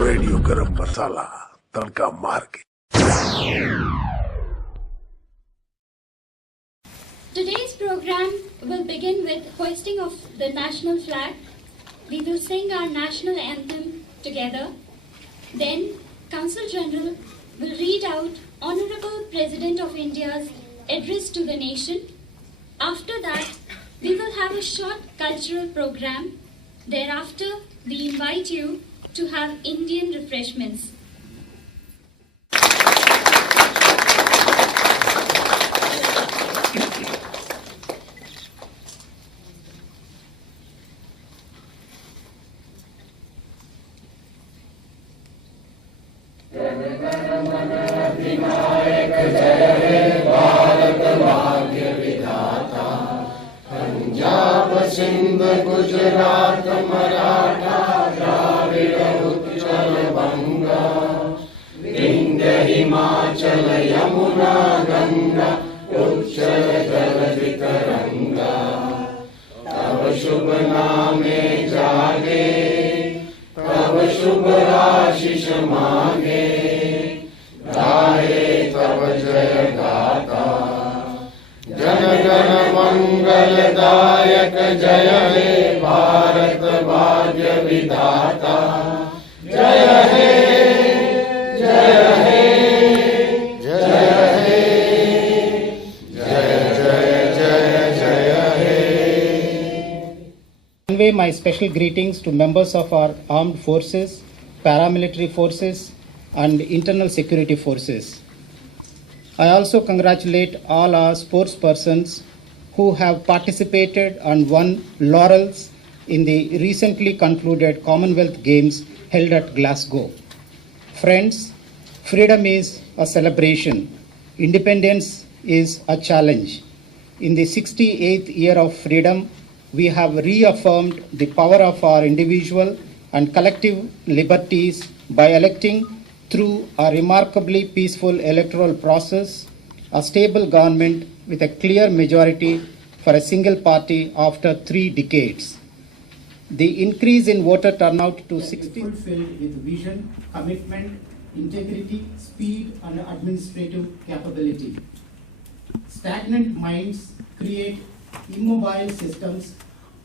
Radio गरम मसाला तड़का मार के। Today's program will begin with hoisting of the national flag. We will sing our national anthem together. Then, Council General will read out Honorable President of India's address to the nation. After that, we will have a short cultural program. Thereafter, we invite you to have Indian refreshments. Sindh Gujarat Maratha Dravida Utkal बंगा विंध्य हिमाचल यमुना गंगा उच्चल जलधि तरंगा तब शुभ नामे जागे तब शुभ आशीष मांगे गाए तब जय गाता जन गण मंगलदायक जय हे भारत भाग्य विधाता जय हे जय हे जय हे जय जय जय जय हे। Convey my special greetings to members of our armed forces, paramilitary forces and internal security forces. I also congratulate all our sports persons who have participated and won laurels in the recently concluded Commonwealth Games held at Glasgow. Friends, freedom is a celebration. Independence is a challenge. In the 68th year of freedom, we have reaffirmed the power of our individual and collective liberties by electing through a remarkably peaceful electoral process, a stable government with a clear majority for a single party after 3 decades. The increase in voter turnout to 60 fulfilled with vision, commitment, integrity, speed and administrative capability. Stagnant minds create immobile systems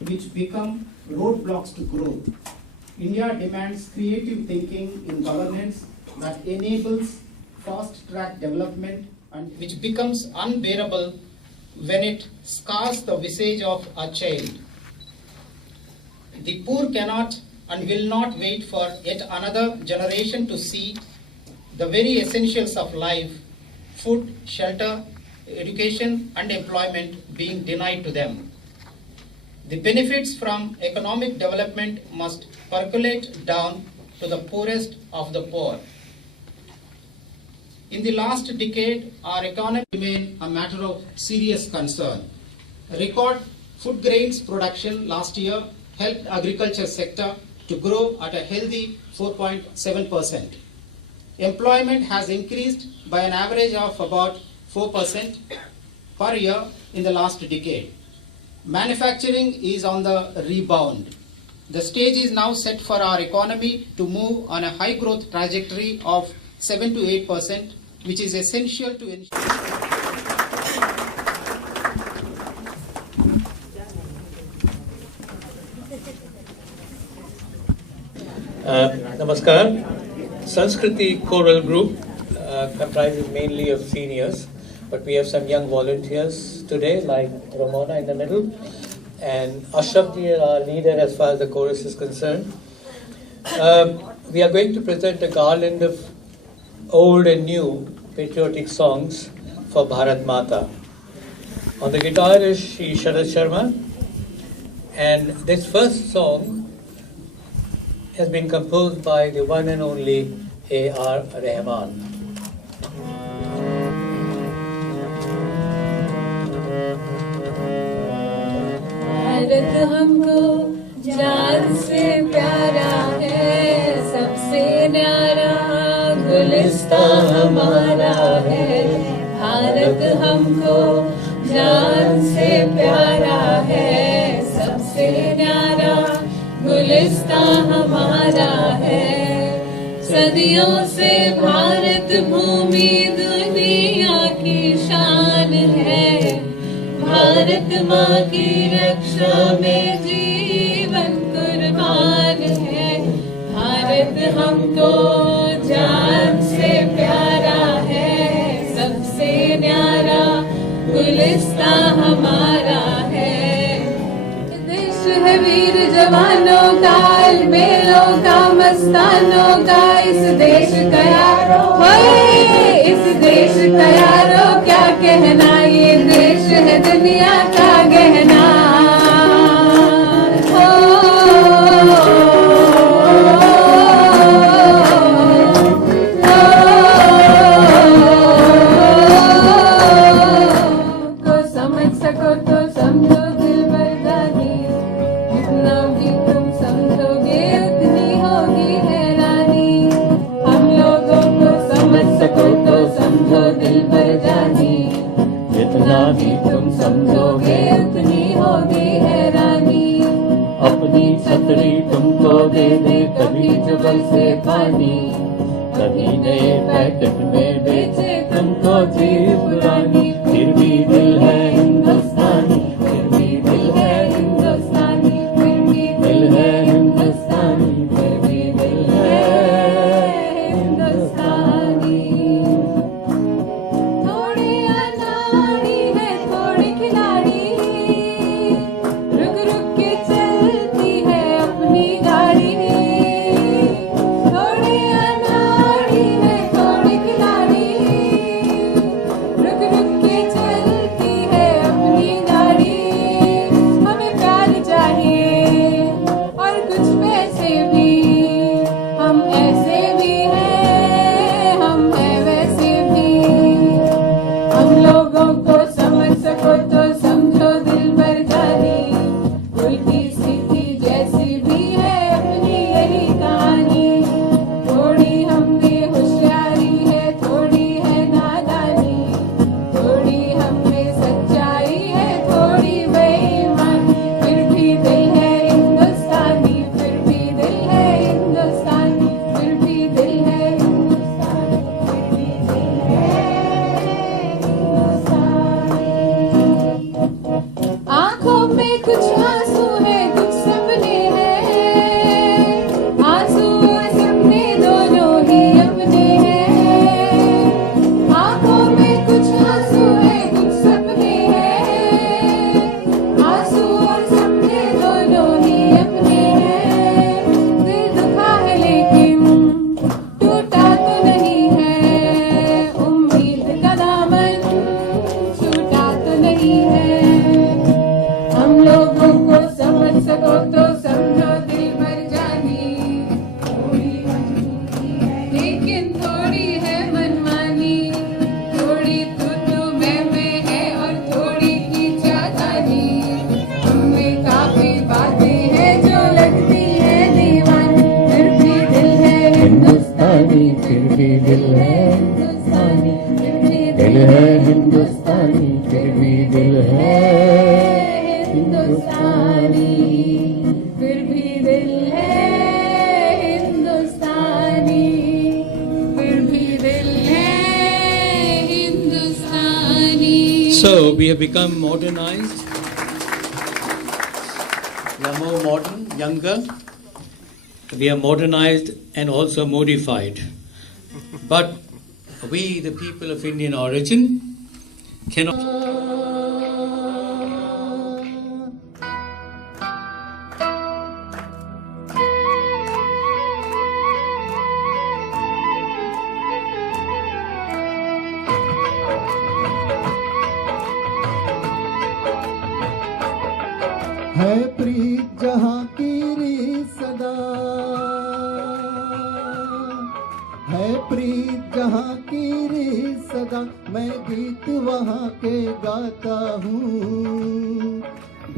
which become roadblocks to growth. India demands creative thinking in governance that enables fast-track development and which becomes unbearable when it scars the visage of a child. The poor cannot and will not wait for yet another generation to see the very essentials of life, food, shelter, education and employment being denied to them. The benefits from economic development must percolate down to the poorest of the poor. In the last decade, our economy remained a matter of serious concern. Record food grains production last year helped agriculture sector to grow at a healthy 4.7%. Employment has increased by an average of about 4% per year in the last decade. Manufacturing is on the rebound. The stage is now set for our economy to move on a high growth trajectory of 7 to 8%, which is essential to ensure. Namaskar. Sanskriti Choral Group comprises mainly of seniors, but we have some young volunteers today, like Ramona in the middle, and Ashrafji, our leader as far as the chorus is concerned. We are going to present a garland of old and new patriotic songs for Bharat Mata. On the guitar is Shri Sharad Sharma, and this first song has been composed by the one and only A.R. Rahman. Bharat हमको जान से प्यारा है, सबसे न्यारा गुलिस्तान हमारा है। भारत हमको जान से प्यारा है, सबसे न्यारा गुलिस्तान हमारा है। सदियों से भारत भूमि दुनिया की शान है। भारत माँ की रक्षा में जीवन कुर्बान है। भारत हमको जान से प्यारा है, सबसे न्यारा गुलिस्तान हमारा है। देश है वीर जवानों का, मेलों का, मस्तानों का। इस देश का यारो, इस देश का यारो क्या कहना, ये देश है दुनिया का गहना। तो समझ सको तो समझो दिल बरदानी, जितना भी तुम समझोगे उतनी होगी हैरानी। हम लोगों को समझ सको तो समझो दिल बरदानी, जितना भी तुम समझोगे उतनी होगी हैरानी। अपनी छतरी तुमको दे दे कभी जुगल से पानी, कभी नए पैकेट में बेचे तुमको चीज पुरानी। फिर भी दिल है हिंदुस्तानी, फिर भी दिल है हिंदुस्तानी, फिर भी दिल है हिंदुस्तानी, फिर भी दिल है हिंदुस्तानी। थोड़ी अनाड़ी है थोड़ी खिलाड़ी, रुक रुक के चलती है अपनी गाड़ी। थोड़ी अनाड़ी है थोड़ी खिलाड़ी, रुक रुक के चलती है अपनी गाड़ी। हमें प्यार चाहिए और कुछ पैसे भी, हम ऐसे भी हैं, हम हैं वैसे भी। हम लोगों को समझ सको तो समझो दिल भर जानी, उल्टी सीधी जैसी भी है अपनी यही कहानी। थोड़ी हम में होशियारी है, थोड़ी है नादानी, थोड़ी हम में सच्चाई है, थोड़ी बेईमानी। फिर भी दिल है हिंदुस्तानी, फिर भी दिल है हिंदुस्तानी, फिर भी दिल है हिंदुस्तानी, फिर भी दिल है हिंदुस्तानी। आंखों में कुछ आंसू है, कुछ सपने हैं। आंसू और सपने दोनों ही अपने हैं। आंखों में कुछ आंसू है, कुछ सपने हैं। आंसू और सपने दोनों ही अपने हैं। दिल दुखा है लेकिन टूटा तो नहीं है, उम्मीद का दामन छूटा तो नहीं है। हम लोगों को समझ सको तो समझो दिल भर जानी, थोड़ी मनमानी है लेकिन थोड़ी है मनमानी। थोड़ी तू मैं है और थोड़ी की चाहतानी। हमें काफी बातें हैं जो लगती है दीवानी। फिर भी दिल है हिंदुस्तानी, फिर भी दिल है हिंदुस्तानी, फिर भी दिल है हिंदुस्तानी, फिर भी दिल है हिंदुस्तानी, फिर भी दिल है हिंदुस्तानी, फिर भी दिल है हिंदुस्तानी। So we have become modernized. We are more modern, younger. We are modernized and also modified. But we, the people of Indian origin, cannot. है प्रीत जहाँ की रीत सदा, है प्रीत जहाँ की रीत सदा। मैं गीत वहाँ के गाता हूँ,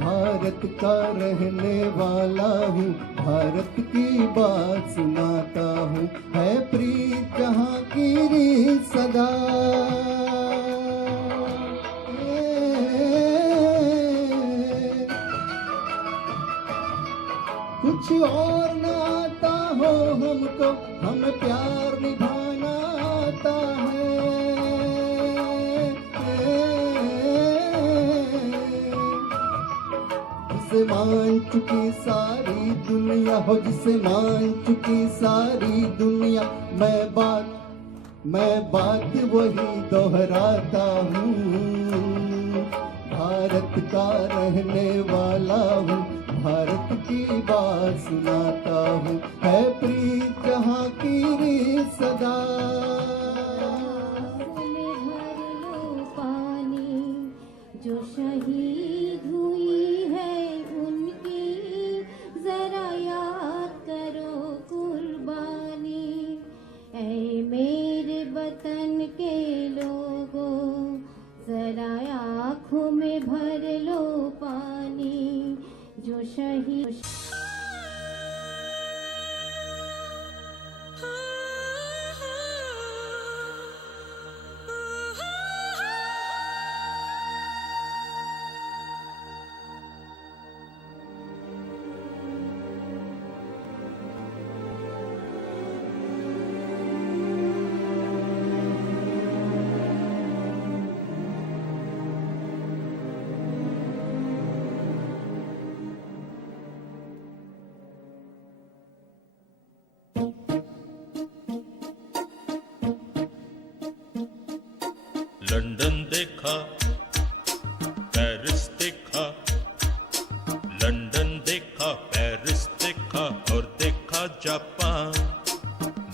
भारत का रहने वाला हूँ, भारत की बात सुनाता हूँ। है प्रीत जहाँ की रीत सदा, कुछ और न आता हो हो हमको, हमें प्यार निभाना आता है। जिसे मान चुकी सारी दुनिया हो, जिसे मान चुकी सारी दुनिया, मैं बात वही दोहराता हूँ। भारत का रहने वाला हूँ, भारत की बात सुनाता हूँ। है प्रीत जहाँ की रीत सदा। में भर लो पानी, जो शहीद हुई है उनकी, जरा याद करो कुर्बानी। ऐ मेरे वतन के लोगों, जरा आँखों में भर लो पानी, जो शहीद। लंदन देखा, पेरिस देखा, लंदन देखा, पेरिस देखा और देखा जापान।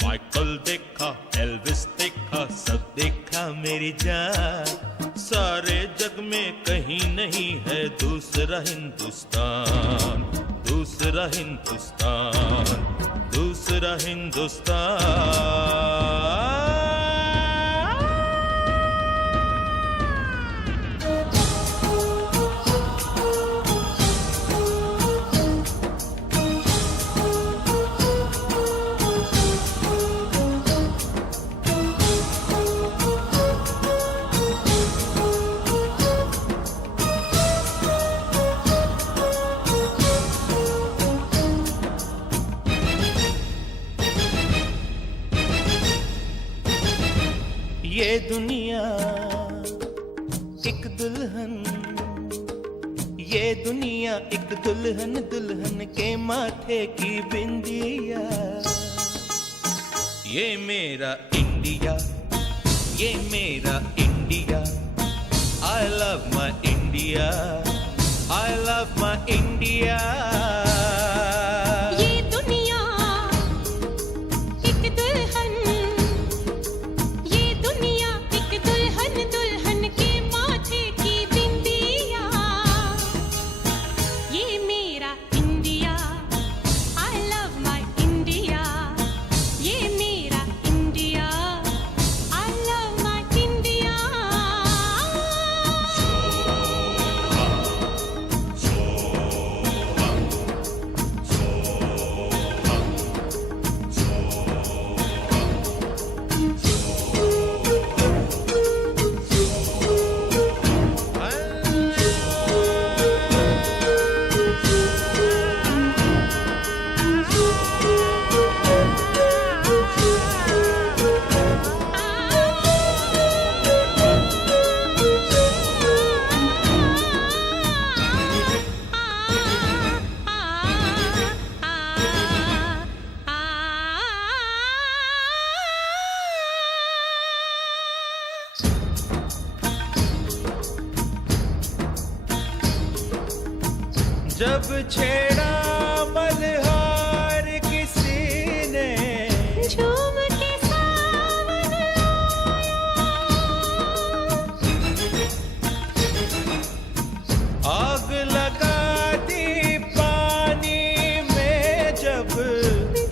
माइकल देखा, एल्विस देखा, सब देखा मेरी जान। सारे जग में कहीं नहीं है दूसरा हिंदुस्तान, दूसरा हिंदुस्तान, दूसरा हिंदुस्तान। ये दुनिया एक दुल्हन, ये दुनिया एक दुल्हन, दुल्हन के माथे की बिंदिया। ये मेरा इंडिया, ये मेरा India. I love my India, I love my India। ये दुनिया एक दुल्हन, ये दुनिया एक दुल्हन, दुल्हन के माथे की बिंदिया। ये मेरा India, I love my India। ये मेरा India, I love my India। जब छेड़ा मल्हार किसी ने, झूम के सावन आग लगा दी पानी में जब,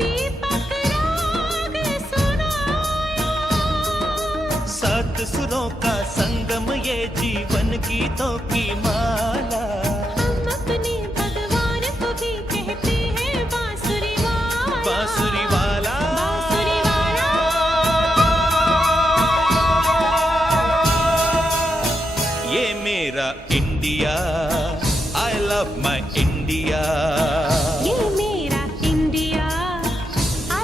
दीपक राग सुनाया। सात सुरों का संगम ये जीवन गीतों की माला। हम अपने भगवान को भी कहते हैं बांसुरी वाला, बांसुरी वाला, बांसुरी वाला। ये मेरा India, I love my India। ये मेरा इंडिया, I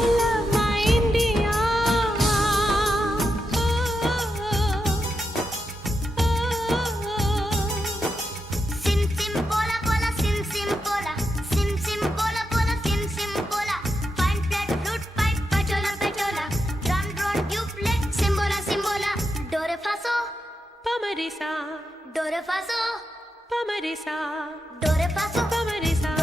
सा डोरे फासो पमरे सा डोरे फासो पमरे सा